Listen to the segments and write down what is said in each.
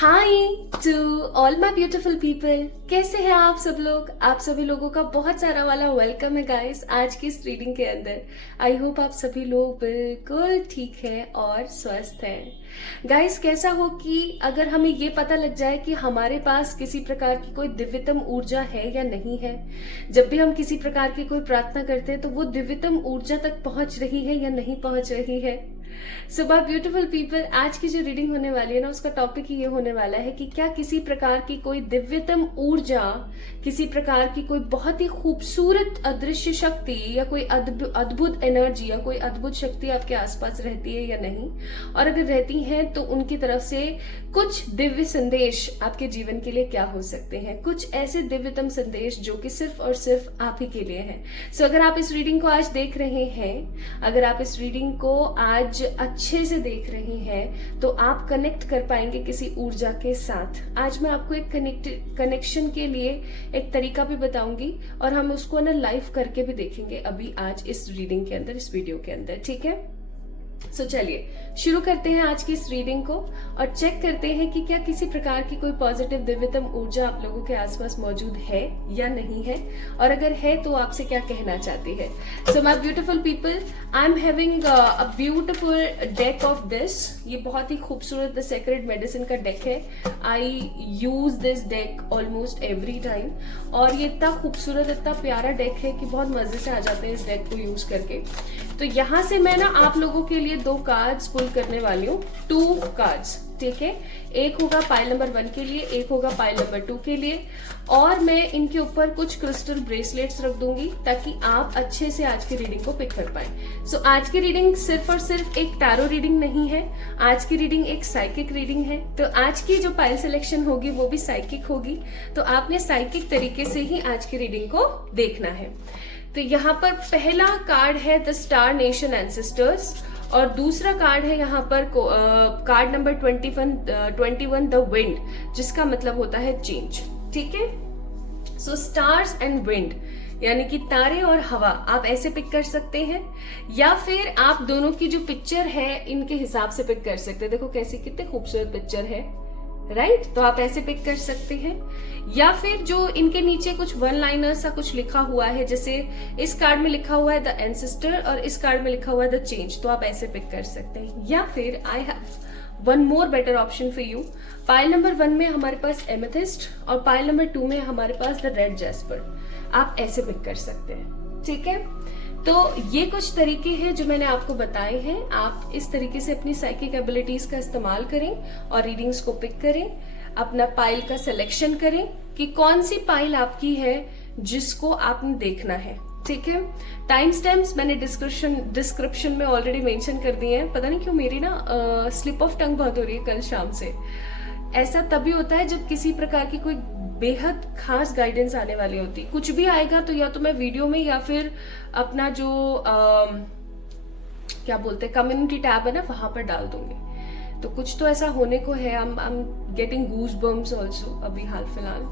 Hi to all my beautiful people. कैसे हैं आप सब लोग? आप सभी लोगों का बहुत सारा वाला वेलकम है गाइस आज की इस रीडिंग के अंदर। आई होप आप सभी लोग बिल्कुल ठीक हैं और स्वस्थ हैं। गाइस कैसा हो कि अगर हमें ये पता लग जाए कि हमारे पास किसी प्रकार की कोई दिव्यतम ऊर्जा है या नहीं है, जब भी हम किसी प्रकार की कोई प्रार्थना करते हैं तो वो दिव्यतम ऊर्जा तक पहुंच रही है या नहीं पहुंच रही है। सो माय ब्यूटीफुल पीपल, आज की जो रीडिंग होने वाली है ना, उसका टॉपिक ही ये होने वाला है कि क्या किसी प्रकार की कोई दिव्यतम ऊर्जा, किसी प्रकार की कोई बहुत ही खूबसूरत अदृश्य शक्ति या कोई अद्भुत एनर्जी या कोई अद्भुत शक्ति आपके आसपास रहती है या नहीं, और अगर रहती हैं तो उनकी तरफ से कुछ दिव्य संदेश आपके जीवन के लिए क्या हो सकते हैं, कुछ ऐसे दिव्यतम संदेश जो कि सिर्फ और सिर्फ आप ही के लिए हैं। सो अगर आप इस रीडिंग को आज देख रहे हैं, अगर आप इस रीडिंग को आज अच्छे से देख रहे हैं, तो आप कनेक्ट कर पाएंगे किसी ऊर्जा के साथ। आज मैं आपको एक कनेक्शन के लिए एक तरीका भी बताऊंगी और हम उसको ना लाइव करके भी देखेंगे अभी आज इस रीडिंग के अंदर, इस वीडियो के अंदर। ठीक है, सो चलिए शुरू करते हैं आज की इस रीडिंग को और चेक करते हैं कि क्या किसी प्रकार की कोई पॉजिटिव दिव्यतम ऊर्जा आप लोगों के आसपास मौजूद है या नहीं है, और अगर है तो आपसे क्या कहना चाहती है। So my beautiful people, I am having a beautiful deck of this. ये बहुत ही खूबसूरत द सेक्रेड मेडिसिन का डेक है। I use this deck almost every time, और ये इतना खूबसूरत, इतना प्यारा डेक है कि बहुत मजे से आ जाते हैं इस डेक को यूज करके। तो यहाँ से मैं ना आप लोगों के लिए 2 कार्ड्स पुल करने वाली हूँ, 2 कार्ड्स। ठीक है, एक होगा पाइल नंबर 1 के लिए, एक होगा पाइल नंबर 2 के लिए, और मैं इनके ऊपर कुछ क्रिस्टल ब्रेसलेट्स रख दूंगी ताकि आप अच्छे से आज की रीडिंग को पिक कर पाए। सो आज की रीडिंग सिर्फ और सिर्फ एक टैरो रीडिंग नहीं है, आज की रीडिंग एक साइकिक रीडिंग है। तो आज की जो पाइल सिलेक्शन होगी वो भी साइकिक होगी, तो आपने साइकिक तरीके से ही आज की रीडिंग को देखना है। तो यहाँ पर पहला कार्ड है द स्टार नेशन एंसेस्टर्स, और दूसरा कार्ड है यहाँ पर कार्ड नंबर 21 द विंड, जिसका मतलब होता है चेंज। ठीक है, सो स्टार्स एंड विंड यानी कि तारे और हवा, आप ऐसे पिक कर सकते हैं, या फिर आप दोनों की जो पिक्चर है इनके हिसाब से पिक कर सकते हैं। देखो कैसी कितनी खूबसूरत पिक्चर है, राइट? तो आप ऐसे पिक कर सकते हैं, या फिर जो इनके नीचे कुछ वन लाइनर सा कुछ लिखा हुआ है, जैसे इस कार्ड में लिखा हुआ है द एंसेस्टर और इस कार्ड में लिखा हुआ है द चेंज, तो आप ऐसे पिक कर सकते हैं। या फिर I have one more better option for you. Pile number 1 में हमारे पास एमेथिस्ट और पाइल नंबर 2 में हमारे पास द रेड जैस्पर, आप ऐसे पिक कर सकते हैं। ठीक है, तो ये कुछ तरीके हैं जो मैंने आपको बताए हैं। आप इस तरीके से अपनी साइकिक एबिलिटीज का इस्तेमाल करें और रीडिंग्स को पिक करें, अपना पाइल का सिलेक्शन करें कि कौन सी पाइल आपकी है जिसको आपने देखना है। ठीक है, टाइम स्टैम्प्स मैंने डिस्क्रिप्शन में ऑलरेडी मेंशन कर दिए हैं। पता नहीं क्यों मेरी ना स्लिप ऑफ टंग बहुत हो रही है कल शाम से। ऐसा तभी होता है जब किसी प्रकार की कोई बेहद खास गाइडेंस आने वाली होती। कुछ भी आएगा तो या तो मैं वीडियो में या फिर अपना जो क्या बोलते हैं कम्युनिटी टैब है ना, वहां पर डाल दूंगी। तो कुछ तो ऐसा होने को है। I am getting goose bumps also अभी हाल फिलहाल।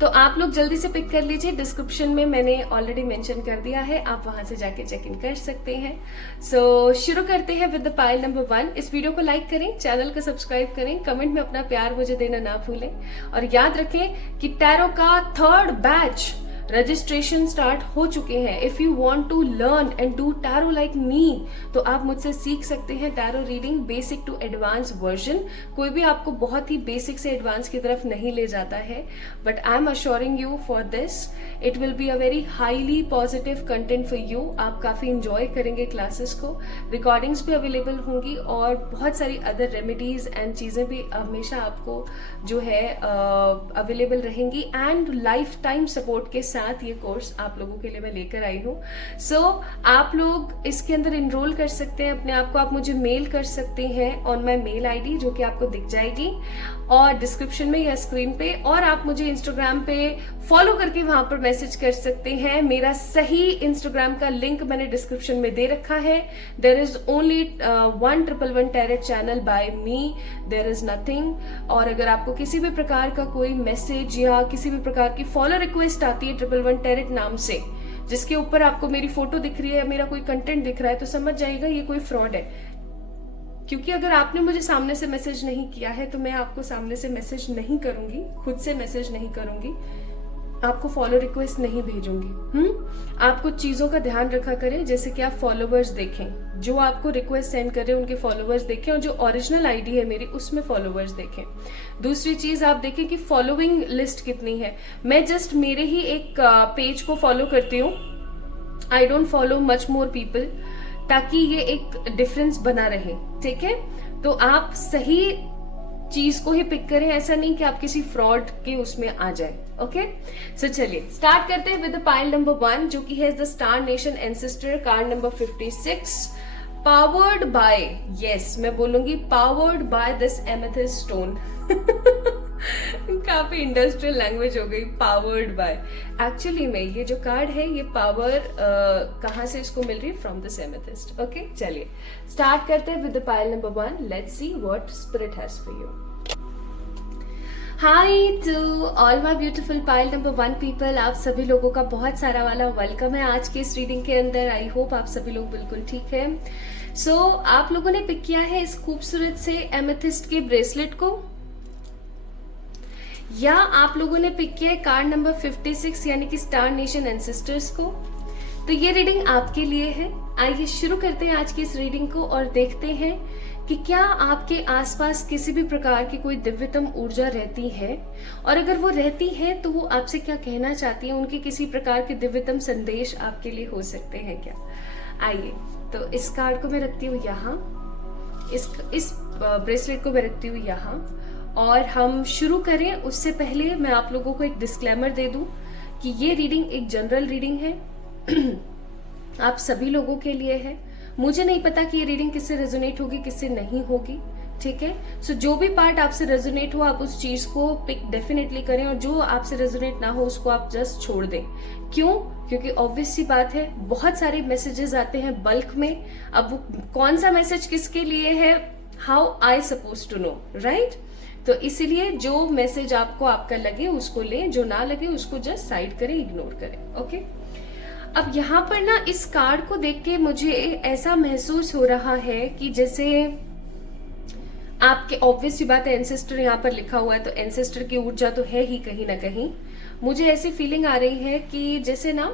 तो आप लोग जल्दी से पिक कर लीजिए, डिस्क्रिप्शन में मैंने ऑलरेडी मेंशन कर दिया है, आप वहां से जाके चेक इन कर सकते हैं। सो शुरू करते हैं विद द पाइल नंबर 1। इस वीडियो को लाइक करें, चैनल को सब्सक्राइब करें, कमेंट में अपना प्यार मुझे देना ना भूलें, और याद रखें कि टैरो का 3rd बैच रजिस्ट्रेशन स्टार्ट हो चुके हैं। If you want to learn and do tarot like me, तो आप मुझसे सीख सकते हैं tarot reading basic to advance version. कोई भी आपको बहुत ही बेसिक से एडवांस की तरफ नहीं ले जाता है, but I am assuring you for this it will be a very highly positive content for you. आप काफी इंजॉय करेंगे क्लासेस को, रिकॉर्डिंग्स भी अवेलेबल होंगी और बहुत सारी अदर रेमेडीज एंड चीजें भी हमेशा आपको जो है अवेलेबल रहेंगी, एंड लाइफ टाइम सपोर्ट के साथ ये कोर्स आप लोगों के लिए मैं लेकर आई हूँ। सो आप लोग इसके अंदर इनरोल कर सकते हैं अपने आप को। आप मुझे मेल कर सकते हैं ऑन माई मेल आईडी जो कि आपको दिख जाएगी और डिस्क्रिप्शन में या स्क्रीन पे, और आप मुझे इंस्टाग्राम पे फॉलो करके वहां पर मैसेज कर सकते हैं। मेरा सही इंस्टाग्राम का लिंक मैंने डिस्क्रिप्शन में दे रखा है। There is only 111 tarot channel by me, there is nothing. और अगर आपको किसी भी प्रकार का कोई मैसेज या किसी भी प्रकार की फॉलो रिक्वेस्ट आती है 111 टैरेट नाम से, जिसके ऊपर आपको मेरी फोटो दिख रही है या मेरा कोई कंटेंट दिख रहा है, तो समझ जाइएगा ये कोई फ्रॉड है। क्योंकि अगर आपने मुझे सामने से मैसेज नहीं किया है तो मैं आपको सामने से मैसेज नहीं करूंगी, खुद से मैसेज नहीं करूंगी, आपको फॉलो रिक्वेस्ट नहीं भेजूंगी। आप कुछ चीजों का ध्यान रखा करें, जैसे कि आप फॉलोवर्स देखें, जो आपको रिक्वेस्ट सेंड कर रहे हैं उनके फॉलोवर्स देखें, और जो ओरिजिनल आईडी है मेरी उसमें फॉलोवर्स देखें। दूसरी चीज आप देखें कि फॉलोइंग लिस्ट कितनी है। मैं जस्ट मेरे ही एक पेज को फॉलो करती हूँ, I don't follow much more people, ताकि ये एक डिफरेंस बना रहे। ठीक है, तो आप सही चीज को ही पिक करें, ऐसा नहीं कि आप किसी फ्रॉड के उसमें आ जाए। ओके, सो चलिए स्टार्ट करते हैं विद पाइल नंबर 1, जो कि है the star nation ancestor card number 56, powered by, yes मैं बोलूंगी powered by this amethyst stone. काफी इंडस्ट्रियल लैंग्वेज हो गई, पावर्ड बाय। एक्चुअली में ये जो कार्ड है ये पावर कहाँ से इसको मिल रही है, फ्रॉम दिस एमेथिस्ट। ओके, चलिए स्टार्ट करते हैं with pile number 1। Let's see what spirit has for you. Hi to all my beautiful pile number 1 people, आप सभी लोगों का बहुत सारा वाला वेलकम है आज के इस रीडिंग के अंदर। आई होप आप सभी लोग बिल्कुल ठीक है। सो आप लोगों ने पिक किया है इस खूबसूरत से एमेथिस्ट के ब्रेसलेट को, या आप लोगों ने पिक किया है कार्ड नंबर 56 यानी कि स्टार नेशन एंसेस्टर्स को। तो ये रीडिंग आपके लिए है। आइए शुरू करते हैं आज की इस रीडिंग को और देखते हैं कि क्या आपके आसपास किसी भी प्रकार की कोई दिव्यतम ऊर्जा रहती है, और अगर वो रहती है तो वो आपसे क्या कहना चाहती है, उनके किसी प्रकार के दिव्यतम संदेश आपके लिए हो सकते हैं क्या। आइए, तो इस कार्ड को मैं रखती हूँ यहाँ, इस ब्रेसलेट को मैं रखती हूँ यहाँ, और हम शुरू करें उससे पहले मैं आप लोगों को एक डिस्क्लेमर दे दूं कि ये रीडिंग एक जनरल रीडिंग है, आप सभी लोगों के लिए है। मुझे नहीं पता कि ये रीडिंग किससे रेजोनेट होगी किससे नहीं होगी। ठीक है, सो जो भी पार्ट आपसे रेजोनेट हो आप उस चीज को पिक डेफिनेटली करें, और जो आपसे रेजोनेट ना हो उसको आप जस्ट छोड़ दें। क्यों? क्योंकि ऑब्वियस सी बात है, बहुत सारे मैसेजेस आते हैं बल्क में। अब वो कौन सा मैसेज किसके लिए है, how I suppose to know, right? तो इसीलिए जो मैसेज आपको आपका लगे उसको लें, जो ना लगे उसको जस्ट साइड करें, इग्नोर करें। ओके, अब यहाँ पर ना इस कार्ड को देख के मुझे ऐसा महसूस हो रहा है कि जैसे आपके, ऑब्वियस सी बात है एंसेस्टर यहाँ पर लिखा हुआ है, तो एंसेस्टर की ऊर्जा तो है ही कहीं ना कहीं। मुझे ऐसी फीलिंग आ रही है कि जैसे ना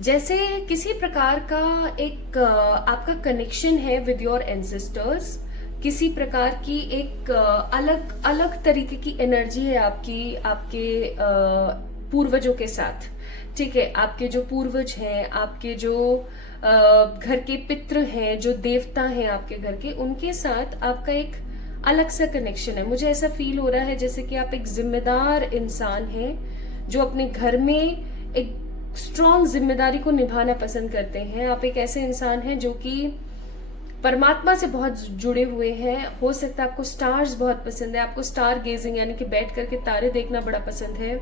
जैसे किसी प्रकार का एक आपका कनेक्शन है विद योर एंसेस्टर्स, किसी प्रकार की एक अलग अलग तरीके की एनर्जी है आपकी आपके पूर्वजों के साथ। ठीक है, आपके जो पूर्वज हैं, आपके जो घर के पितृ हैं, जो देवता हैं आपके घर के, उनके साथ आपका एक अलग सा कनेक्शन है। मुझे ऐसा फील हो रहा है जैसे कि आप एक जिम्मेदार इंसान हैं जो अपने घर में एक स्ट्रॉन्ग जिम्मेदारी को निभाना पसंद करते हैं। आप एक ऐसे इंसान हैं जो कि परमात्मा से बहुत जुड़े हुए हैं। हो सकता है आपको स्टार्स बहुत पसंद है, आपको स्टार गेजिंग यानी कि बैठ करके तारे देखना बड़ा पसंद है,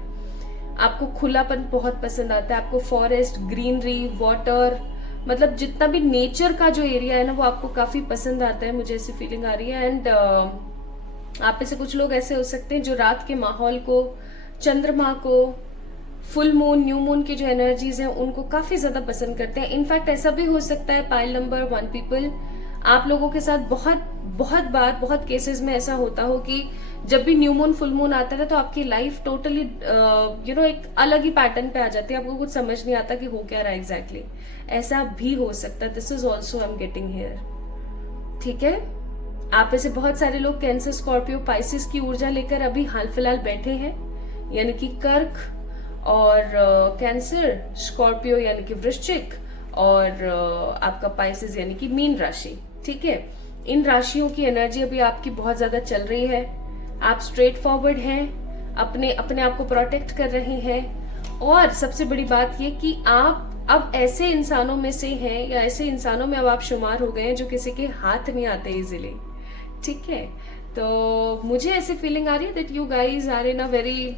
आपको खुलापन बहुत पसंद आता है, आपको फॉरेस्ट, ग्रीनरी, वाटर, मतलब जितना भी नेचर का जो एरिया है ना वो आपको काफी पसंद आता है। मुझे ऐसी फीलिंग आ रही है। एंड आप में से कुछ लोग ऐसे हो सकते हैं जो रात के माहौल को, चंद्रमा को, फुल मून, न्यू मून की जो एनर्जीज हैं उनको काफी ज्यादा पसंद करते हैं। इनफैक्ट ऐसा भी हो सकता है पाइल नंबर 1 पीपल, आप लोगों के साथ बहुत बार, बहुत केसेस में ऐसा होता हो कि जब भी न्यू मून, फुल मून आता है तो आपकी लाइफ टोटली एक अलग ही पैटर्न पे आ जाती है, आपको कुछ समझ नहीं आता कि हो क्या रहा है एग्जैक्टली। ऐसा भी हो सकता है। This is also I am getting here. ठीक है, आप में से बहुत सारे लोग कैंसर, स्कॉर्पियो, पाइसिस की ऊर्जा लेकर अभी हाल फिलहाल बैठे हैं, यानी कि कर्क और कैंसर, स्कॉर्पियो यानी कि वृश्चिक, और आपका पाइसिस यानी कि मीन राशि। ठीक है, इन राशियों की एनर्जी अभी आपकी बहुत ज्यादा चल रही है। आप स्ट्रेट फॉरवर्ड हैं, अपने आप को प्रोटेक्ट कर रहे हैं, और सबसे बड़ी बात ये कि आप अब ऐसे इंसानों में से हैं, या ऐसे इंसानों में अब आप शुमार हो गए हैं जो किसी के हाथ नहीं आते इजीली। ठीक है, तो मुझे ऐसी फीलिंग आ रही है that you guys are in a very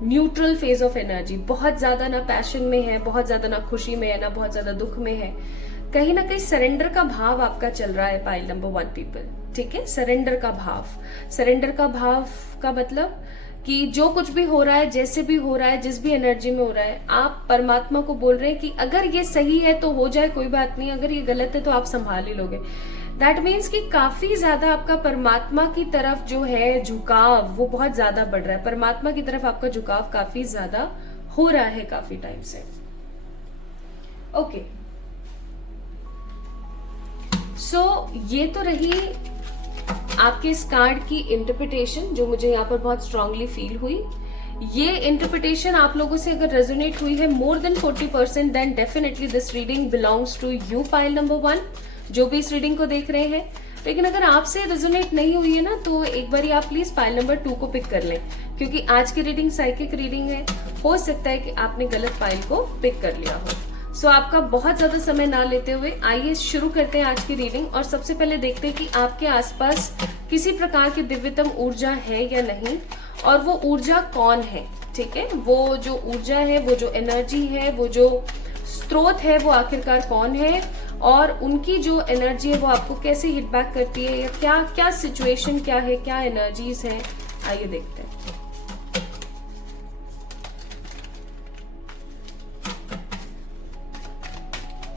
neutral phase of energy. बहुत ज्यादा ना पैशन में है, बहुत ज्यादा ना खुशी में है, ना बहुत ज्यादा दुख में है। कहीं ना कहीं सरेंडर का भाव आपका चल रहा है पाइल नंबर 1 पीपल। ठीक है, सरेंडर का भाव। सरेंडर का भाव का मतलब कि जो कुछ भी हो रहा है, जैसे भी हो रहा है, जिस भी एनर्जी में हो रहा है, आप परमात्मा को बोल रहे हैं कि अगर ये सही है तो हो जाए, कोई बात नहीं, अगर ये गलत है तो आप संभाल ही लोगे। दैट मीन्स कि काफी ज्यादा आपका परमात्मा की तरफ जो है झुकाव वो बहुत ज्यादा बढ़ रहा है। परमात्मा की तरफ आपका झुकाव काफी ज्यादा हो रहा है काफी टाइम से। ओके, सो ये तो रही आपके इस कार्ड की इंटरप्रिटेशन जो मुझे यहाँ पर बहुत स्ट्रांगली फील हुई। ये इंटरप्रिटेशन आप लोगों से अगर रेजोनेट हुई है more than 40%, then definitely this reading belongs to you, pile number 1, जो भी इस रीडिंग को देख रहे हैं। लेकिन अगर आपसे रेजोनेट नहीं हुई है ना, तो एक बार आप प्लीज पाइल नंबर 2 को पिक कर लें, क्योंकि आज की रीडिंग साइकिक रीडिंग है। हो सकता है कि आपने गलत पाइल को पिक कर लिया हो। सो आपका बहुत ज्यादा समय ना लेते हुए आइए शुरू करते हैं आज की रीडिंग। और सबसे पहले देखते हैं कि आपके आसपास किसी प्रकार की दिव्यतम ऊर्जा है या नहीं, और वो ऊर्जा कौन है। ठीक है, वो जो ऊर्जा है, वो जो एनर्जी है, वो जो स्रोत है, वो आखिरकार कौन है, और उनकी जो एनर्जी है वो आपको कैसे हिट बैक करती है, या क्या क्या सिचुएशन क्या है, क्या एनर्जीज है, आइए देखते हैं।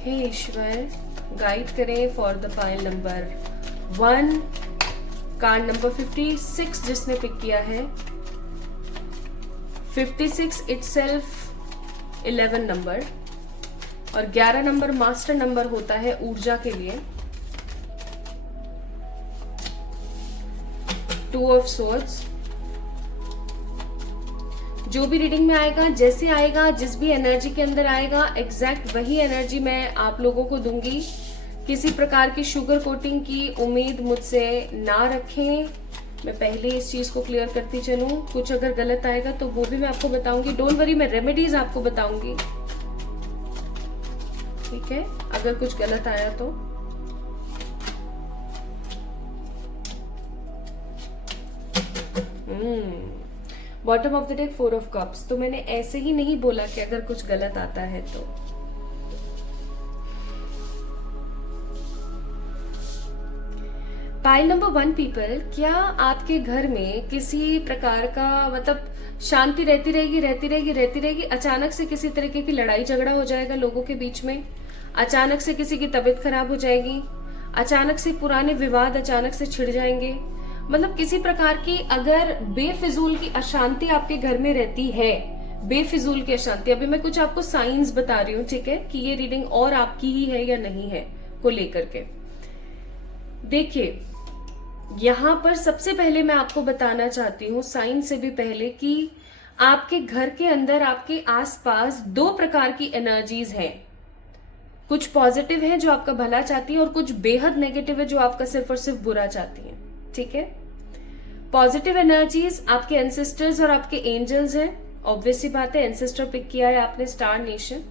हे ईश्वर, गाइड करें for the pile number 1, card number 56 जिसने पिक किया है। 56 इटसेल्फ 11 नंबर, और 11 नंबर मास्टर नंबर होता है ऊर्जा के लिए। 2 ऑफ सोर्ड्स। जो भी रीडिंग में आएगा, जैसे आएगा, जिस भी एनर्जी के अंदर आएगा, एग्जैक्ट वही एनर्जी मैं आप लोगों को दूंगी। किसी प्रकार की शुगर कोटिंग की उम्मीद मुझसे ना रखें। मैं पहले इस चीज को क्लियर करती चलूं। कुछ अगर गलत आएगा तो वो भी मैं आपको बताऊंगी। डोंट वरी, मैं रेमेडीज आपको बताऊंगी। ठीक है, अगर कुछ गलत आया तो। Bottom of the deck 4 of cups. तो मैंने ऐसे ही नहीं बोला कि अगर कुछ गलत आता है तो। पाइल नंबर 1 पीपल, क्या आपके घर में किसी प्रकार का मतलब शांति रहती रहेगी, अचानक से किसी तरीके की लड़ाई झगड़ा हो जाएगा लोगों के बीच में, अचानक से किसी की तबीयत खराब हो जाएगी, अचानक से पुराने विवाद अचानक से छिड़ जाएंगे। मतलब किसी प्रकार की अगर बेफिजूल की अशांति आपके घर में रहती है, बेफिजूल की अशांति। अभी मैं कुछ आपको साइंस बता रही हूँ, ठीक है, कि ये रीडिंग और आपकी ही है या नहीं है को लेकर के। देखिए, यहाँ पर सबसे पहले मैं आपको बताना चाहती हूँ साइंस से भी पहले कि आपके घर के अंदर, आपके आसपास 2 प्रकार की एनर्जीज हैं। कुछ पॉजिटिव है जो आपका भला चाहती है, और कुछ बेहद नेगेटिव है जो आपका सिर्फ और सिर्फ बुरा चाहती है। ठीक है, पॉजिटिव एनर्जीज आपके एंसेस्टर्स और आपके एंजल्स हैं। ऑब्वियसली बात है, एंसेस्टर पिक किया है आपने, स्टार नेशन।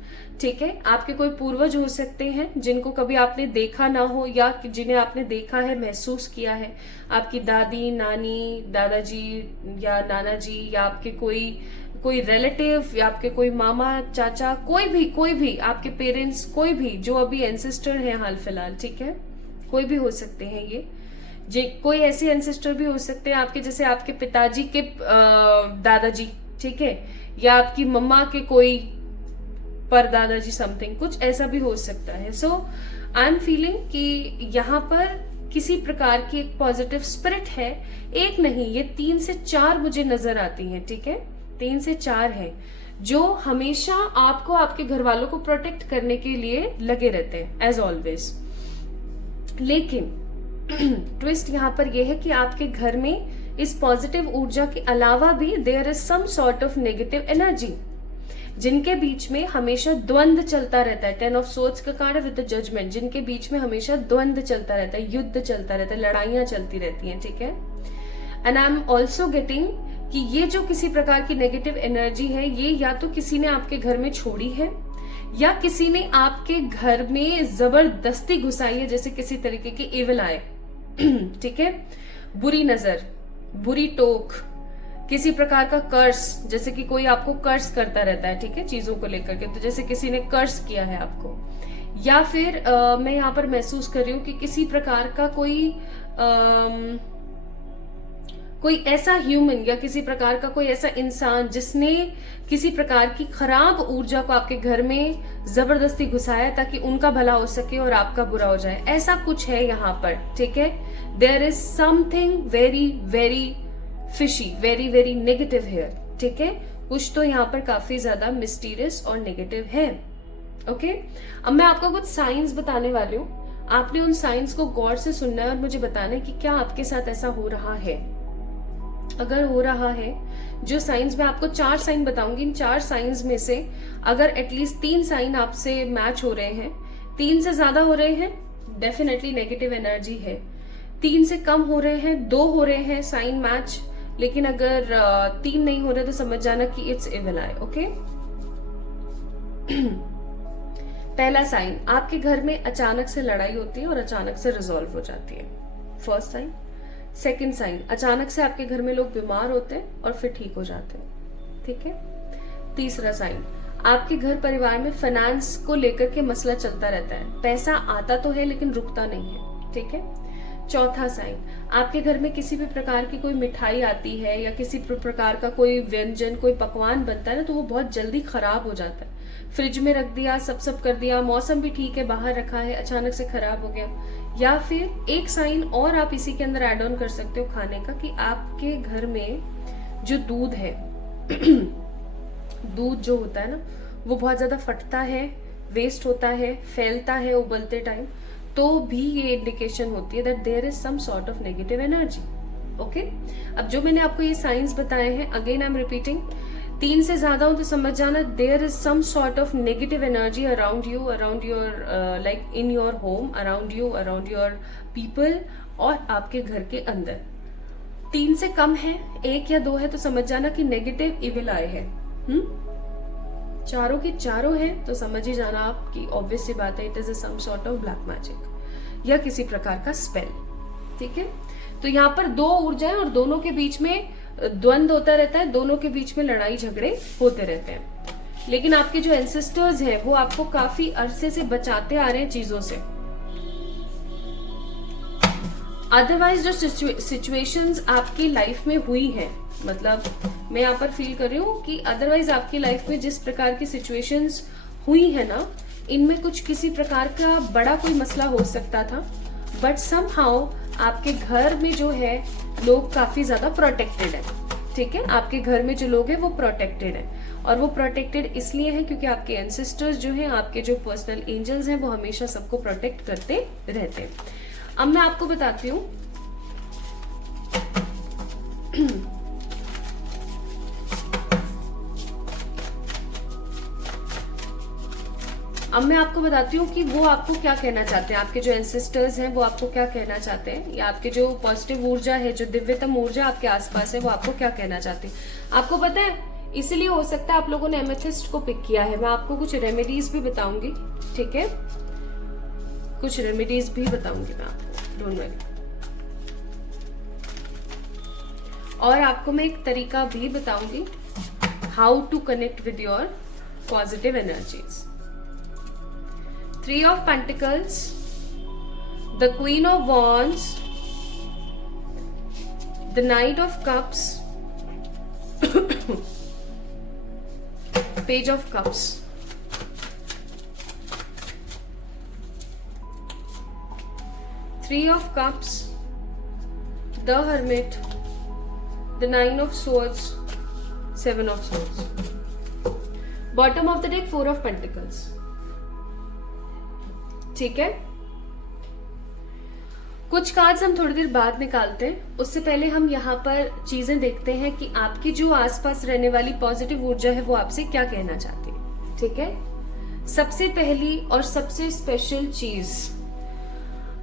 ठीक है, आपके कोई पूर्वज हो सकते हैं जिनको कभी आपने देखा ना हो, या जिन्हें आपने देखा है, महसूस किया है। आपकी दादी, नानी, दादाजी या नाना जी, या आपके कोई रिलेटिव, या आपके कोई मामा, चाचा, कोई भी आपके पेरेंट्स, कोई भी जो अभी एंसेस्टर है हाल फिलहाल। ठीक है, कोई भी हो सकते हैं ये। कोई ऐसे एंसेस्टर भी हो सकते हैं आपके, जैसे आपके पिताजी के दादाजी, ठीक है, या आपकी मम्मा के कोई परदादाजी, समथिंग कुछ ऐसा भी हो सकता है। सो आई एम फीलिंग कि यहाँ पर किसी प्रकार की एक पॉजिटिव स्पिरिट है। एक नहीं, ये 3 से 4 मुझे नजर आती हैं। ठीक है, 3 से 4 है जो हमेशा आपको, आपके घर वालों को प्रोटेक्ट करने के लिए लगे रहते हैं एज ऑलवेज। लेकिन ट्विस्ट यहाँ पर यह है कि आपके घर में इस पॉजिटिव ऊर्जा के अलावा भी there is some sort of negative energy, जिनके बीच में हमेशा द्वंद्व चलता रहता है। 10 ऑफ सोर्ड्स का कार्ड है विद द जजमेंट, जिनके बीच में हमेशा द्वंद्व चलता रहता है, युद्ध चलता रहता है, लड़ाइयां चलती रहती हैं। ठीक है, and I am also getting कि ये जो किसी प्रकार की नेगेटिव एनर्जी है, ये या तो किसी ने आपके घर में छोड़ी है, या किसी ने आपके घर में जबरदस्ती घुसाई है, जैसे किसी तरीके की एविल आए। ठीक है, बुरी नजर, बुरी टोक, किसी प्रकार का कर्स, जैसे कि कोई आपको कर्स करता रहता है। ठीक है, चीजों को लेकर के, तो जैसे किसी ने कर्स किया है आपको, या फिर मैं यहाँ पर महसूस कर रही हूँ कि किसी प्रकार का कोई ऐसा ह्यूमन या किसी प्रकार का कोई ऐसा इंसान जिसने किसी प्रकार की खराब ऊर्जा को आपके घर में जबरदस्ती घुसाया ताकि उनका भला हो सके और आपका बुरा हो जाए, ऐसा कुछ है यहाँ पर, ठीक है। There is something very very fishy, very very negative here, ठीक है। कुछ तो यहाँ पर काफी ज्यादा मिस्टीरियस और नेगेटिव है, ओके। अब मैं आपको कुछ साइंस बताने वाली हूँ, आपने उन साइंस को गौर से सुनना है और मुझे बताना है कि क्या आपके साथ ऐसा हो रहा है। अगर हो रहा है, जो साइंस मैं आपको 4 साइन बताऊंगी, इन 4 साइंस में से अगर एटलीस्ट 3 साइन आपसे मैच हो रहे हैं, 3 से ज्यादा हो रहे हैं, डेफिनेटली नेगेटिव एनर्जी है। 3 से कम हो रहे हैं, 2 हो रहे हैं साइन मैच, लेकिन अगर 3 नहीं हो रहे तो समझ जाना कि इट्स इविल आई, ओके। पहला साइन, आपके घर में अचानक से लड़ाई होती है और अचानक से रिजॉल्व हो जाती है, फर्स्ट साइन। सेकंड साइन, अचानक से आपके घर में लोग बीमार होते हैं और फिर ठीक हो जाते हैं, ठीक है। तीसरा साइन, आपके घर परिवार में फाइनेंस को लेकर के मसला चलता रहता है, पैसा आता तो है लेकिन रुकता नहीं है, ठीक है। चौथा साइन, आपके घर में किसी भी प्रकार की कोई मिठाई आती है या किसी प्रकार का कोई व्यंजन, कोई पकवान बनता है ना, तो वो बहुत जल्दी खराब हो जाता है। फ्रिज में रख दिया, सब कर दिया, मौसम भी ठीक है, बाहर रखा है, अचानक से खराब हो गया। या फिर एक साइन और आप इसी के अंदर ऐड ऑन कर सकते हो खाने का, कि आपके घर में जो दूध है दूध जो होता है ना, वो बहुत ज्यादा फटता है, वेस्ट होता है, फैलता है उबलते टाइम, तो भी ये इंडिकेशन होती है that there is some sort of negative energy, okay. अब जो मैंने आपको ये साइंस बताए हैं, अगेन आई एम रिपीटिंग, 3 से ज्यादा हो तो समझ जाना there is some sort of negative energy around you, around your like in your home, around you, around your people, और आपके घर के अंदर। 3 से कम है, 1 या 2 है तो समझ जाना कि नेगेटिव इविल आए है। चारों के चारों है तो समझ ही जाना आप कि ऑब्वियस सी बात है, it is some sort of black magic या किसी प्रकार का स्पेल, ठीक है। तो यहाँ पर 2 ऊर्जाएं और दोनों के बीच में द्वंद्व होता रहता है, दोनों के बीच में लड़ाई झगड़े होते रहते हैं। लेकिन आपके जो एंसेस्टर्स हैं वो आपको काफी अरसे से बचाते आ रहे हैं चीजों से। अदरवाइज जो सिचुएशंस आपकी लाइफ में हुई है, मतलब मैं यहाँ पर फील कर रही हूँ कि अदरवाइज आपकी लाइफ में जिस प्रकार की सिचुएशंस हुई है ना, इनमें कुछ किसी प्रकार का बड़ा कोई मसला हो सकता था, बट समहाउ आपके घर में जो है लोग काफी ज्यादा प्रोटेक्टेड है, ठीक है। आपके घर में जो लोग हैं वो प्रोटेक्टेड है, और वो प्रोटेक्टेड इसलिए है क्योंकि आपके एंसेस्टर्स जो हैं, आपके जो पर्सनल एंजल्स हैं, वो हमेशा सबको प्रोटेक्ट करते रहते हैं। अब मैं आपको बताती हूँ कि वो आपको क्या कहना चाहते हैं, आपके जो एंसेस्टर्स हैं वो आपको क्या कहना चाहते हैं, या आपके जो पॉजिटिव ऊर्जा है, जो दिव्यतम ऊर्जा आपके आसपास है, वो आपको क्या कहना चाहते हैं। आपको पता है, इसलिए हो सकता है आप लोगों ने एमेथिस्ट को पिक किया है। मैं आपको कुछ रेमेडीज भी बताऊंगी, ठीक है, कुछ रेमेडीज भी बताऊंगी मैं आपको, डोंट वरी। और आपको मैं एक तरीका भी बताऊंगी, how to connect with your positive energies. 3 of Pentacles, the Queen of Wands, the Knight of Cups, Page of Cups. 3 of Cups, the Hermit, the 9 of Swords, 7 of Swords. Bottom of the deck, 4 of Pentacles. ठीक है, कुछ cards हम थोड़ी देर बाद निकालते हैं, उससे पहले हम यहाँ पर चीजें देखते हैं कि आपकी जो आसपास रहने वाली पॉजिटिव ऊर्जा है वो आपसे क्या कहना चाहती है, ठीक है। सबसे पहली और सबसे स्पेशल चीज,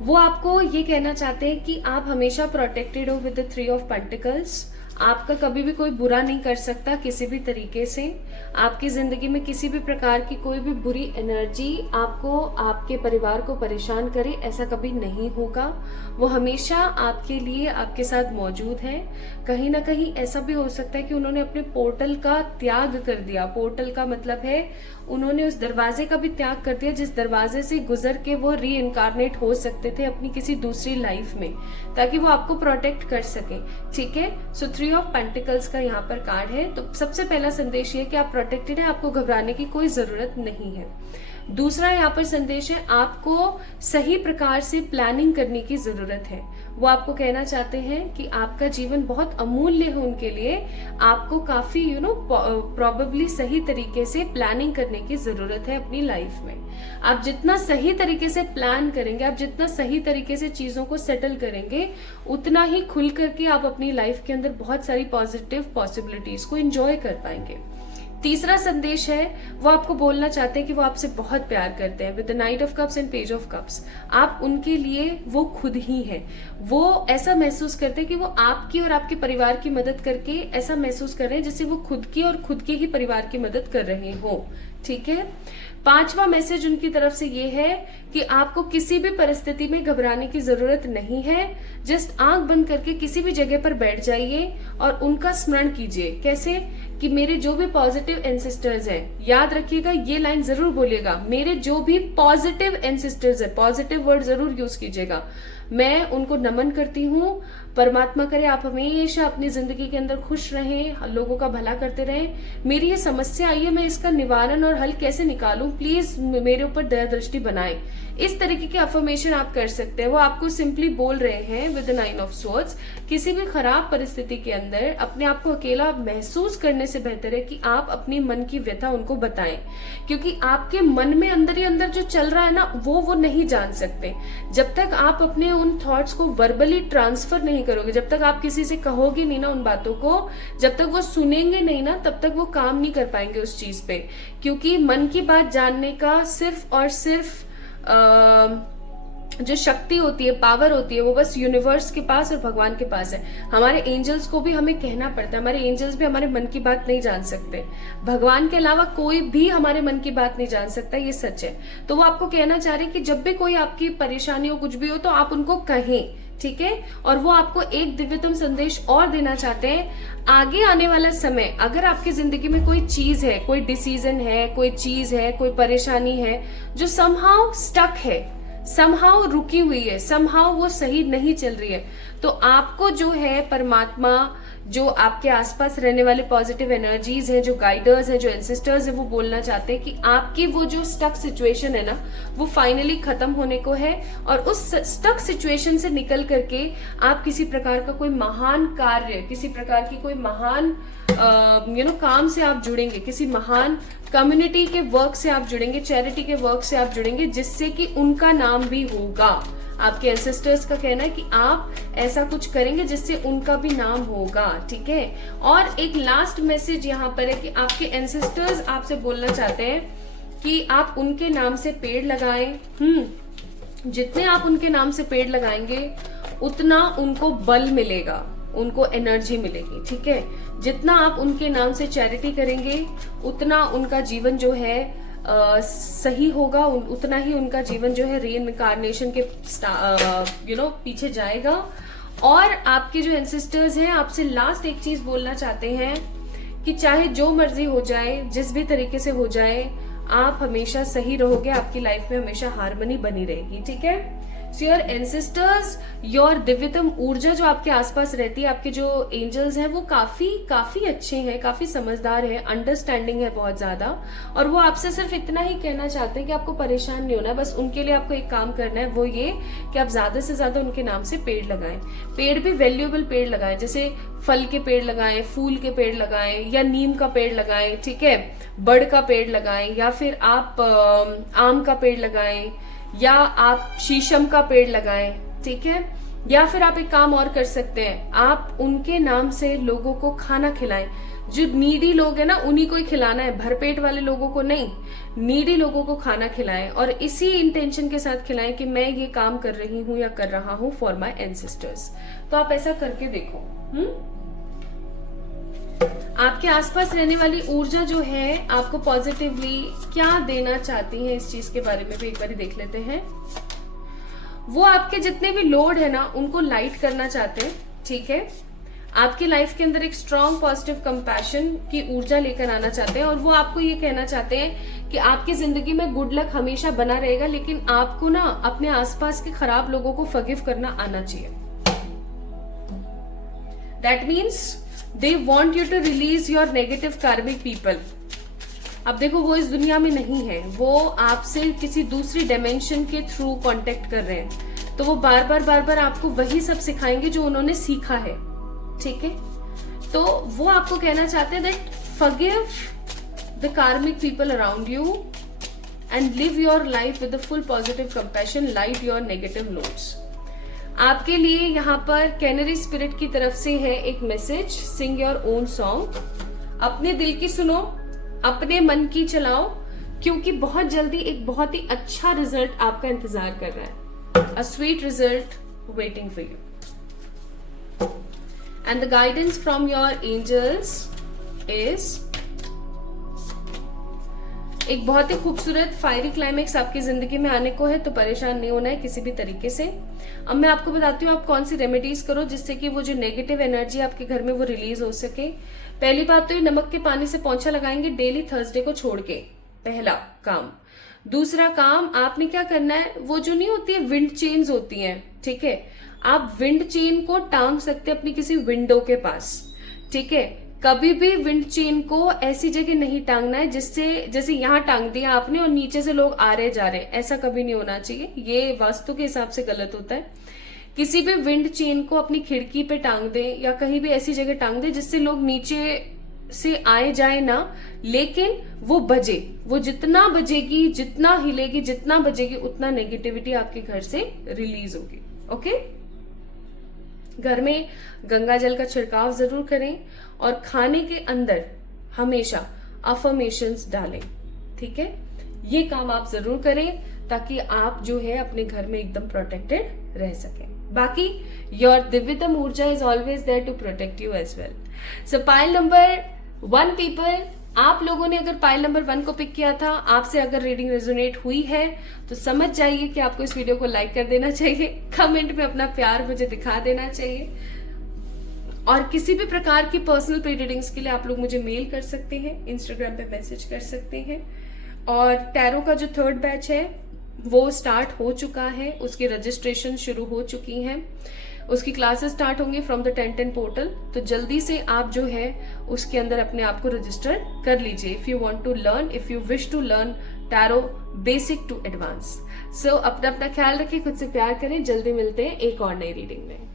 वो आपको ये कहना चाहते हैं कि आप हमेशा प्रोटेक्टेड हो विद द 3 of Pentacles। आपका कभी भी कोई बुरा नहीं कर सकता किसी भी तरीके से। आपकी जिंदगी में किसी भी प्रकार की कोई भी बुरी एनर्जी आपको, आपके परिवार को परेशान करे, ऐसा कभी नहीं होगा। वो हमेशा आपके लिए, आपके साथ मौजूद है। कहीं ना कहीं ऐसा भी हो सकता है कि उन्होंने अपने पोर्टल का त्याग कर दिया। पोर्टल का मतलब है उन्होंने उस दरवाजे का भी त्याग कर दिया जिस दरवाजे से गुजर के वो री इनकारनेट हो सकते थे अपनी किसी दूसरी लाइफ में, ताकि वो आपको प्रोटेक्ट कर सके। ठीक है, सो 3 ऑफ पेंटिकल्स का यहाँ पर कार्ड है। तो सबसे पहला संदेश ये कि आप प्रोटेक्टेड है, आपको घबराने की कोई जरूरत नहीं है। दूसरा यहाँ पर संदेश है, आपको सही प्रकार से प्लानिंग करने की जरूरत है। वो आपको कहना चाहते हैं कि आपका जीवन बहुत अमूल्य है उनके लिए। आपको काफी प्रोबेबली सही तरीके से प्लानिंग करने की जरूरत है अपनी लाइफ में। आप जितना सही तरीके से प्लान करेंगे, आप जितना सही तरीके से चीजों को सेटल करेंगे, उतना ही खुल करके आप अपनी लाइफ के अंदर बहुत सारी पॉजिटिव पॉसिबिलिटीज को एंजॉय कर पाएंगे। तीसरा संदेश है, वो आपको बोलना चाहते हैं कि वो आपसे बहुत प्यार करते हैं। With the night of cups and page of cups, आप उनके लिए वो खुद ही है। वो ऐसा महसूस करते हैं कि वो आपकी और आपके परिवार की मदद करके ऐसा महसूस कर रहे हैं जैसे वो खुद की और खुद के ही परिवार की मदद कर रहे हो। ठीक है, पांचवा मैसेज उनकी तरफ से ये है कि आपको किसी भी परिस्थिति में घबराने की जरूरत नहीं है। जस्ट आंख बंद करके किसी भी जगह पर बैठ जाइए और उनका स्मरण कीजिए। कैसे? कि मेरे जो भी पॉजिटिव एंसेस्टर्स हैं, याद रखिएगा ये लाइन जरूर बोलिएगा, मेरे जो भी पॉजिटिव एंसेस्टर्स है, पॉजिटिव वर्ड जरूर यूज कीजिएगा। मैं उनको नमन करती हूँ। परमात्मा करे आप हमेशा अपनी जिंदगी के अंदर खुश रहें, लोगों का भला करते रहें। मेरी ये समस्या आई है, मैं इसका निवारण और हल कैसे निकालूं, प्लीज मेरे ऊपर दया दृष्टि बनाएं। इस तरीके के अफर्मेशन आप कर सकते हैं। वो आपको सिंपली बोल रहे हैं विद द 9 ऑफ स्वॉर्ड्स, किसी भी खराब परिस्थिति के अंदर अपने आप को अकेला महसूस करने से बेहतर है कि आप अपनी मन की व्यथा उनको बताएं, क्योंकि आपके मन में अंदर ही अंदर जो चल रहा है ना, वो नहीं जान सकते। जब तक आप अपने उन थॉट्स को वर्बली ट्रांसफर नहीं करोगे, जब तक आप किसी से कहोगे नहीं ना उन बातों को, जब तक वो सुनेंगे नहीं ना, तब तक वो काम नहीं कर पाएंगे उस चीज पे। क्योंकि मन की बात जानने का सिर्फ और सिर्फ जो शक्ति होती है, पावर होती है, वो बस यूनिवर्स के पास और भगवान के पास है। हमारे एंजल्स को भी हमें कहना पड़ता है। हमारे एंजल्स भी हमारे मन की बात नहीं जान सकते। भगवान के अलावा कोई भी हमारे मन की बात नहीं जान सकता, ये सच है। तो वो आपको कहना चाह रहे हैं कि जब भी कोई आपकी परेशानी हो, कुछ भी हो, तो आप उनको कहें। ठीक है, और वो आपको एक दिव्यतम संदेश और देना चाहते हैं। आगे आने वाला समय, अगर आपकी जिंदगी में कोई चीज है, कोई डिसीजन है, कोई चीज है, कोई परेशानी है जो समहाउ स्टक है, समहाउ रुकी हुई है, समहाउ वो सही नहीं चल रही है, तो आपको जो है परमात्मा, जो आपके आसपास रहने वाले पॉजिटिव एनर्जीज हैं, जो गाइडर्स हैं, जो एंसेस्टर्स हैं, वो बोलना चाहते हैं कि आपकी वो जो स्टक सिचुएशन है ना, वो फाइनली खत्म होने को है। और उस स्टक सिचुएशन से निकल करके आप किसी प्रकार का कोई महान कार्य, किसी प्रकार की कोई महान काम से आप जुड़ेंगे, किसी महान कम्युनिटी के वर्क से आप जुड़ेंगे, चैरिटी के वर्क से आप जुड़ेंगे, जिससे कि उनका नाम भी होगा। आपके एंसेस्टर्स का कहना है कि आप ऐसा कुछ करेंगे जिससे उनका भी नाम होगा। ठीक है, और एक लास्ट मैसेज यहाँ पर है कि आपके एंसेस्टर्स आपसे बोलना चाहते हैं कि आप उनके नाम से पेड़ लगाएं। जितने आप उनके नाम से पेड़ लगाएंगे, उतना उनको बल मिलेगा, उनको एनर्जी मिलेगी। ठीक है, जितना आप उनके नाम से चैरिटी करेंगे, उतना उनका जीवन जो है सही होगा, उतना ही उनका जीवन जो है रीइनकार्नेशन के पीछे जाएगा। और आपके जो एंसेस्टर्स हैं आपसे लास्ट एक चीज बोलना चाहते हैं कि चाहे जो मर्जी हो जाए, जिस भी तरीके से हो जाए, आप हमेशा सही रहोगे, आपकी लाइफ में हमेशा हार्मनी बनी रहेगी। ठीक है, सो योर एंसेस्टर्स, योर दिव्यतम ऊर्जा जो आपके आसपास रहती है, आपके जो एंजल्स हैं, वो काफी अच्छे हैं, काफी समझदार हैं, अंडरस्टैंडिंग है बहुत ज्यादा। और वो आपसे सिर्फ इतना ही कहना चाहते हैं कि आपको परेशान नहीं होना है। बस उनके लिए आपको एक काम करना है, वो ये कि आप ज्यादा से ज्यादा उनके नाम से पेड़ लगाएं। पेड़ भी वैल्यूएबल पेड़ लगाएं, जैसे फल के पेड़ लगाएं, फूल के पेड़ लगाएं, या नीम का पेड़ लगाएं। ठीक है, बड़ का पेड़ लगाएं, या फिर आप आम का पेड़ लगाएं, या आप शीशम का पेड़ लगाएं। ठीक है, या फिर आप एक काम और कर सकते हैं, आप उनके नाम से लोगों को खाना खिलाएं। जो नीडी लोग हैं ना, उन्हीं को ही खिलाना है, भरपेट वाले लोगों को नहीं। नीडी लोगों को खाना खिलाएं और इसी इंटेंशन के साथ खिलाएं कि मैं ये काम कर रही हूं या कर रहा हूं फॉर माय एंसेस्टर्स। तो आप ऐसा करके देखो। आपके आसपास रहने वाली ऊर्जा जो है आपको पॉजिटिवली क्या देना चाहती है, इस चीज के बारे में भी एक बार देख लेते हैं। वो आपके जितने भी लोड है ना उनको लाइट करना चाहते हैं, ठीक है। आपकी लाइफ के अंदर एक स्ट्रॉन्ग पॉजिटिव कंपैशन की ऊर्जा लेकर आना चाहते हैं, और वो आपको ये कहना चाहते हैं कि आपकी जिंदगी में गुड लक हमेशा बना रहेगा, लेकिन आपको ना अपने आसपास के खराब लोगों को फॉरगिव करना आना चाहिए। That means they want you to release your negative karmic people. अब देखो वो इस दुनिया में नहीं है, वो आपसे किसी दूसरी डायमेंशन के थ्रू कांटेक्ट कर रहे हैं, तो वो बार बार आपको वही सब सिखाएंगे जो उन्होंने सीखा है, ठीक है। तो वो आपको कहना चाहते हैं दैट फॉरगिव द कार्मिक people around you and live your life with the full positive compassion, light your negative loads. आपके लिए यहाँ पर कैनरी स्पिरिट की तरफ से है एक message, sing your own song. अपने दिल की सुनो, अपने मन की चलाओ, क्योंकि बहुत जल्दी एक बहुत ही अच्छा रिजल्ट आपका इंतजार कर रहा है। A sweet result waiting for you. And the guidance from your angels is एक बहुत ही खूबसूरत फायरी क्लाइमेक्स आपकी जिंदगी में आने को है, तो परेशान नहीं होना है किसी भी तरीके से। अब मैं आपको बताती हूँ आप कौन सी रेमेडीज करो जिससे कि वो जो नेगेटिव एनर्जी आपके घर में वो रिलीज हो सके। पहली बात तो ये नमक के पानी से पोंछा लगाएंगे डेली थर्सडे को छोड़ के, पहला काम। दूसरा काम आपने क्या करना है, वो जो नहीं होती है विंड चेन्स होती हैं, ठीक है, आप विंड चेन को टांग सकते हैं अपनी किसी विंडो के पास, ठीक है। कभी भी विंड चेन को ऐसी जगह नहीं टांगना है जिससे, जैसे यहाँ टांग दिया आपने और नीचे से लोग आ रहे जा रहे, ऐसा कभी नहीं होना चाहिए, ये वास्तु के हिसाब से गलत होता है। किसी भी विंड चेन को अपनी खिड़की पे टांग दे या कहीं भी ऐसी जगह टांग दे जिससे लोग नीचे से आए जाए ना, लेकिन वो बजे, वो जितना बजेगी, जितना हिलेगी, जितना बजेगी, उतना नेगेटिविटी आपके घर से रिलीज होगी, ओके। घर में गंगा जल का छिड़काव जरूर करें और खाने के अंदर हमेशा अफर्मेशंस डालें, ठीक है। ये काम आप जरूर करें ताकि आप जो है अपने घर में एकदम प्रोटेक्टेड रह सकें। बाकी योर दिव्यतम ऊर्जा is always there to protect you as well. So pile number 1 people, आप लोगों ने अगर पाइल नंबर 1 को पिक किया था, आपसे अगर रीडिंग रेजोनेट हुई है तो समझ जाइए कि आपको इस वीडियो को लाइक कर देना चाहिए, कमेंट में अपना प्यार मुझे दिखा देना चाहिए, और किसी भी प्रकार की पर्सनल प्री रीडिंग्स के लिए आप लोग मुझे मेल कर सकते हैं, इंस्टाग्राम पे मैसेज कर सकते हैं। और टैरो का जो 3rd बैच है वो स्टार्ट हो चुका है, उसकी रजिस्ट्रेशन शुरू हो चुकी है, उसकी क्लासेस स्टार्ट होंगी फ्रॉम द 1010 पोर्टल, तो जल्दी से आप जो है उसके अंदर अपने आप को रजिस्टर कर लीजिए if you want to learn, if you wish to learn tarot basic to advance. So अपना ख्याल रखिए, खुद से प्यार करें, जल्दी मिलते हैं एक और नई रीडिंग में।